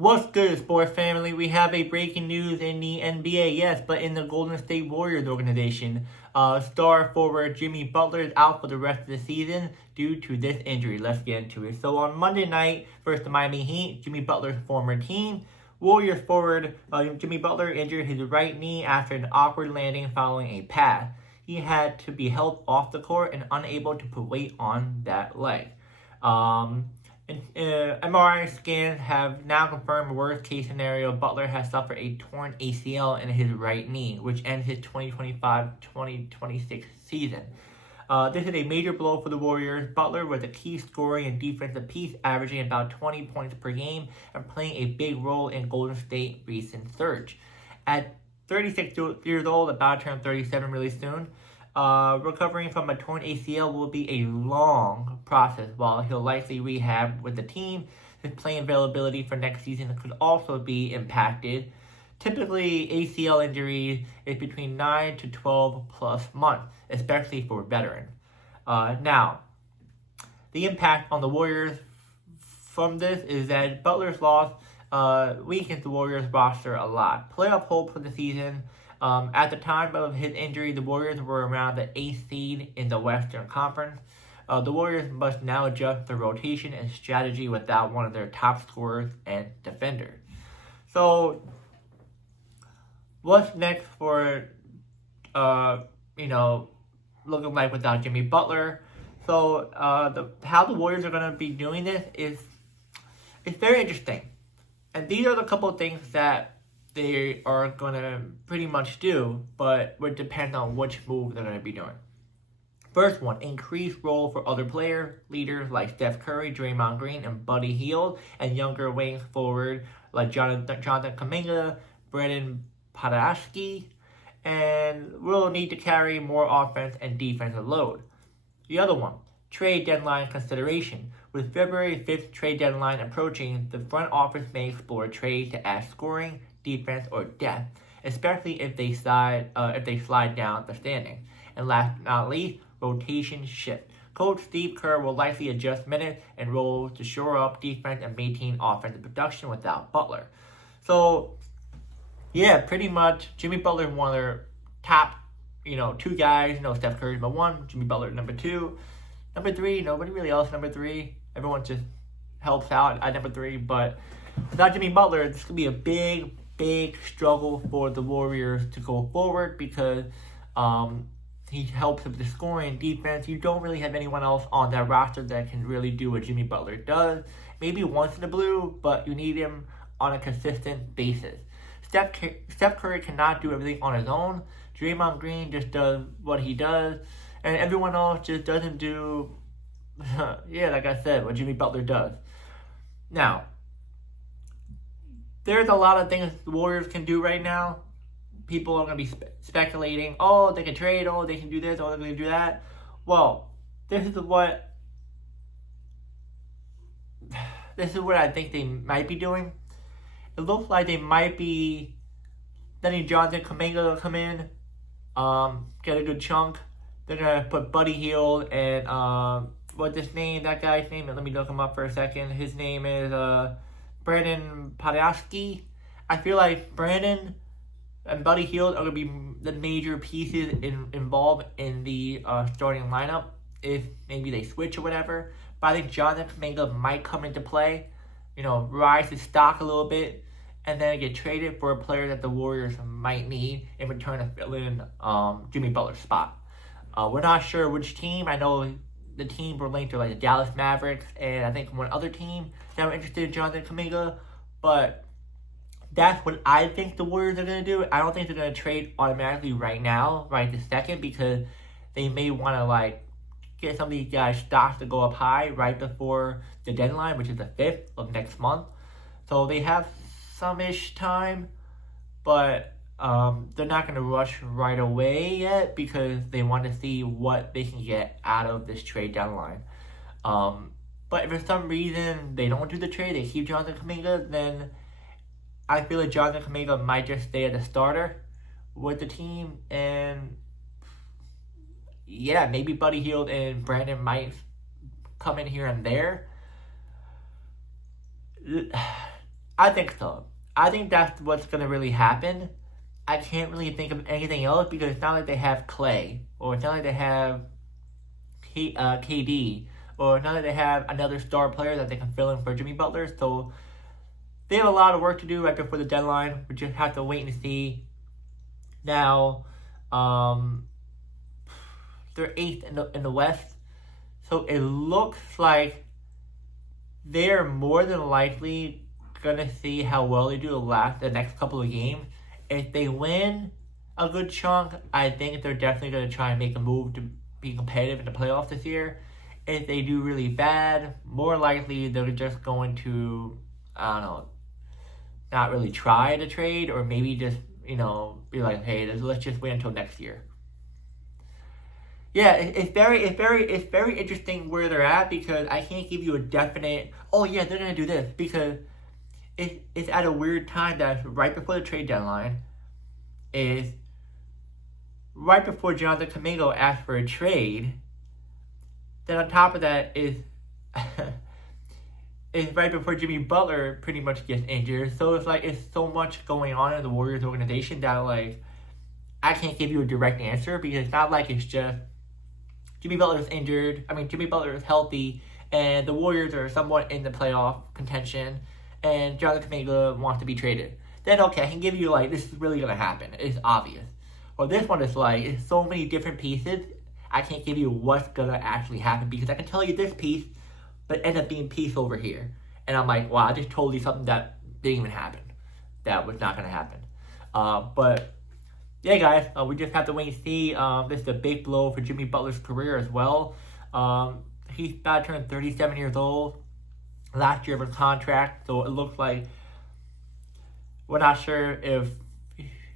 What's good, sports family? We have a breaking news in the NBA, yes, but in the Golden State Warriors organization. Star forward Jimmy Butler is out for the rest of the season due to this injury. Let's get into it. So on Monday night versus the Miami Heat, Jimmy Butler's former team, Warriors forward Jimmy Butler injured his right knee after an awkward landing following a pass. He had to be held off the court and unable to put weight on that leg. MRI scans have now confirmed worst case scenario. Butler has suffered a torn ACL in his right knee, which ends his 2025-2026 season. This is a major blow for the Warriors. Butler was a key scoring and defensive piece, averaging about 20 points per game and playing a big role in Golden State's recent surge. At 36 years old, about to turn 37 really soon, recovering from a torn ACL will be a long process. While he'll likely rehab with the team, his playing availability for next season could also be impacted. Typically, ACL injury is between 9 to 12 plus months, especially for veterans. Now, the impact on the Warriors from this is that Butler's loss weakens the Warriors roster a lot. Playoff hope for the season. At the time of his injury, the Warriors were around the 8th seed in the Western Conference. The Warriors must now adjust their rotation and strategy without one of their top scorers and defenders. So, what's next for, looking like without Jimmy Butler? So, how the Warriors are going to be doing this is very interesting. And these are the couple of things that they are going to pretty much do, but it depends on which move they're going to be doing. First one, increased role for other players, leaders like Steph Curry, Draymond Green, and Buddy Hield, and younger wings forward like Jonathan Kuminga, Brendan Podolski, and will need to carry more offense and defensive load. The other one, trade deadline consideration. With February 5th trade deadline approaching, the front office may explore trades to add scoring, defense, or depth, especially if they slide down the standings. And last but not least, rotation shift. Coach Steve Kerr will likely adjust minutes and roles to shore up defense and maintain offensive production without Butler. So, yeah, pretty much Jimmy Butler is one of their top, two guys. Steph Curry is number one, Jimmy Butler number two. Number three, nobody really else number three. Everyone just helps out at number three. But without Jimmy Butler, this could be a big struggle for the Warriors to go forward because he helps with the scoring and defense. You don't really have anyone else on that roster that can really do what Jimmy Butler does. Maybe once in a blue, but you need him on a consistent basis. Steph Curry cannot do everything on his own. Draymond Green just does what he does. And everyone else just doesn't do, like I said, what Jimmy Butler does. Now, there's a lot of things the Warriors can do right now. People are going to be speculating, they can trade, they can do this, they can do that. Well, this is what I think they might be doing. It looks like they might be letting Jonathan Kuminga come in, get a good chunk. They're going to put Buddy Hield and, that guy's name? Let me look him up for a second. His name is Brendan Podolski. I feel like Brandon and Buddy Hield are going to be the major pieces involved in the starting lineup if maybe they switch or whatever. But I think Jonathan Kuminga might come into play, rise his stock a little bit, and then get traded for a player that the Warriors might need in return to fill in Jimmy Butler's spot. We're not sure which team. I know the team were linked to like the Dallas Mavericks and I think one other team that were interested in Jonathan Kuminga, but that's what I think the Warriors are going to do. I don't think they're going to trade automatically right now, right this second, because they may want to get some of these guys' stocks to go up high right before the deadline, which is the 5th of next month. So they have some-ish time, but they're not going to rush right away yet because they want to see what they can get out of this trade deadline. But if for some reason they don't do the trade, they keep Jonathan Kuminga, then I feel like Jonathan Kuminga might just stay as a starter with the team. And maybe Buddy Hield and Brandon might come in here and there. I think so. I think that's what's going to really happen. I can't really think of anything else because it's not like they have Clay, or it's not like they have KD, or it's not like they have another star player that they can fill in for Jimmy Butler. So they have a lot of work to do right before the deadline. We just have to wait and see. Now, they're 8th in the West, so it looks like they're more than likely gonna see how well they do the next couple of games. If they win a good chunk, I think they're definitely gonna try and make a move to be competitive in the playoffs this year. If they do really bad, more likely they're just going to, I don't know, not really try to trade, or maybe just, be like, hey, let's just wait until next year. Yeah, it's very interesting where they're at, because I can't give you a definite, oh yeah, they're gonna do this, because it's at a weird time that's right before the trade deadline. Is right before Jonathan Kuminga asked for a trade. Then on top of that is is right before Jimmy Butler pretty much gets injured. So it's so much going on in the Warriors organization that I can't give you a direct answer, because it's not like it's just Jimmy Butler is injured. I mean, Jimmy Butler is healthy, and the Warriors are somewhat in the playoff contention, and Jonathan Kuminga wants to be traded. Then okay, I can give you this is really gonna happen. It's obvious. Well, this one is it's so many different pieces. I can't give you what's gonna actually happen, because I can tell you this piece, but end up being piece over here, and I'm like, wow, I just told you something that didn't even happen. That was not gonna happen. But yeah, guys, we just have to wait and see. This is a big blow for Jimmy Butler's career as well. He's about to turn 37 years old. Last year of his contract, so it looks like we're not sure if.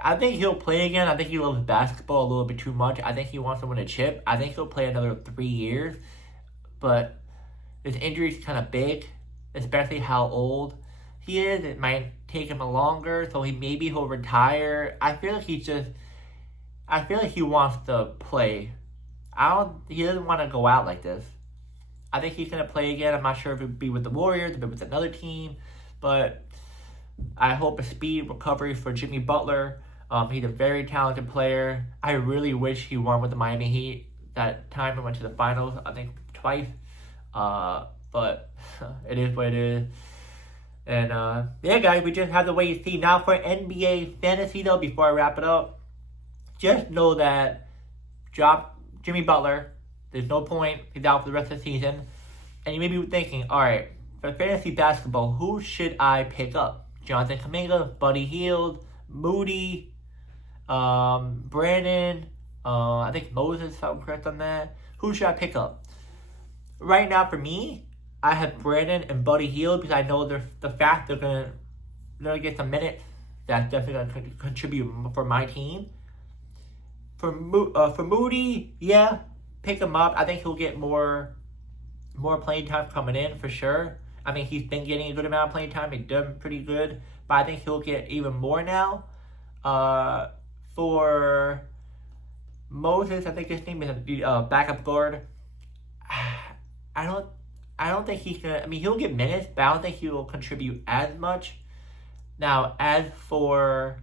I think he'll play again. I think he loves basketball a little bit too much. I think he wants to win a chip. I think he'll play another 3 years, but his injury is kind of big, especially how old he is. It might take him longer, so he'll retire. I feel like he wants to play. He doesn't want to go out like this. I think he's gonna play again. I'm not sure if it'll be with the Warriors, if it'll be with another team, but I hope a speed recovery for Jimmy Butler. He's a very talented player. I really wish he won with the Miami Heat. That time he went to the finals, I think twice. But it is what it is. And yeah, guys, we just have to wait and see. Now for NBA fantasy, though, before I wrap it up, just know that Jimmy Butler, there's no point. He's out for the rest of the season. And you may be thinking, all right, for fantasy basketball, who should I pick up? Jonathan Kuminga, Buddy Hield, Moody, Brandon, I think Moses, if I'm correct on that. Who should I pick up? Right now, for me, I have Brandon and Buddy Hield, because I know the fact they're gonna get some minutes. That's definitely gonna contribute for my team. For Moody, yeah, pick him up. I think he'll get more playing time coming in for sure. I mean, he's been getting a good amount of playing time. He's done pretty good, but I think he'll get even more now. For Moses, I think his name is a backup guard. I don't think he's gonna. I mean, he'll get minutes, but I don't think he will contribute as much. Now, as for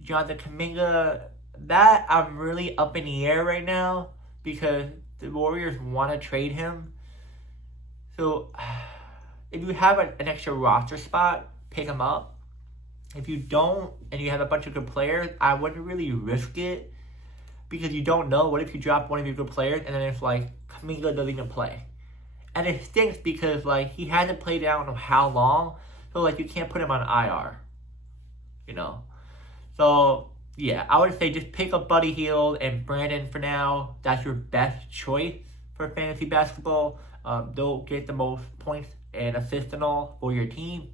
Jonathan Kuminga, that I'm really up in the air right now, because the Warriors want to trade him. So, if you have an extra roster spot, pick him up. If you don't, and you have a bunch of good players, I wouldn't really risk it, because you don't know. What if you drop one of your good players, and then it's Kuminga doesn't even play? And it stinks, because he hasn't played out in how long, so you can't put him on IR. So yeah, I would say just pick up Buddy Hield and Brandon for now. That's your best choice for fantasy basketball. They'll get the most points and assists and all for your team.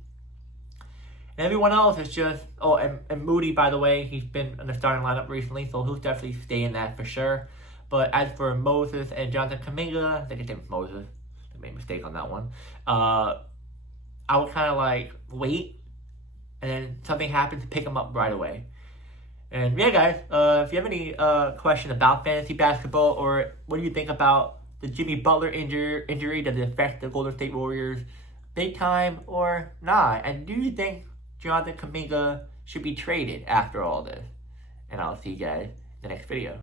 And everyone else is just, and Moody, by the way, he's been in the starting lineup recently, so he'll definitely stay in that for sure. But as for Moses and Jonathan Kuminga, I think his name is Moses. I made a mistake on that one. I would kind of wait, and then something happens to pick him up right away. And yeah, guys, if you have any question about fantasy basketball, or what do you think about the Jimmy Butler injury, does it affect the Golden State Warriors big time or not? And do you think Jonathan Kuminga should be traded after all this. And I'll see you guys in the next video.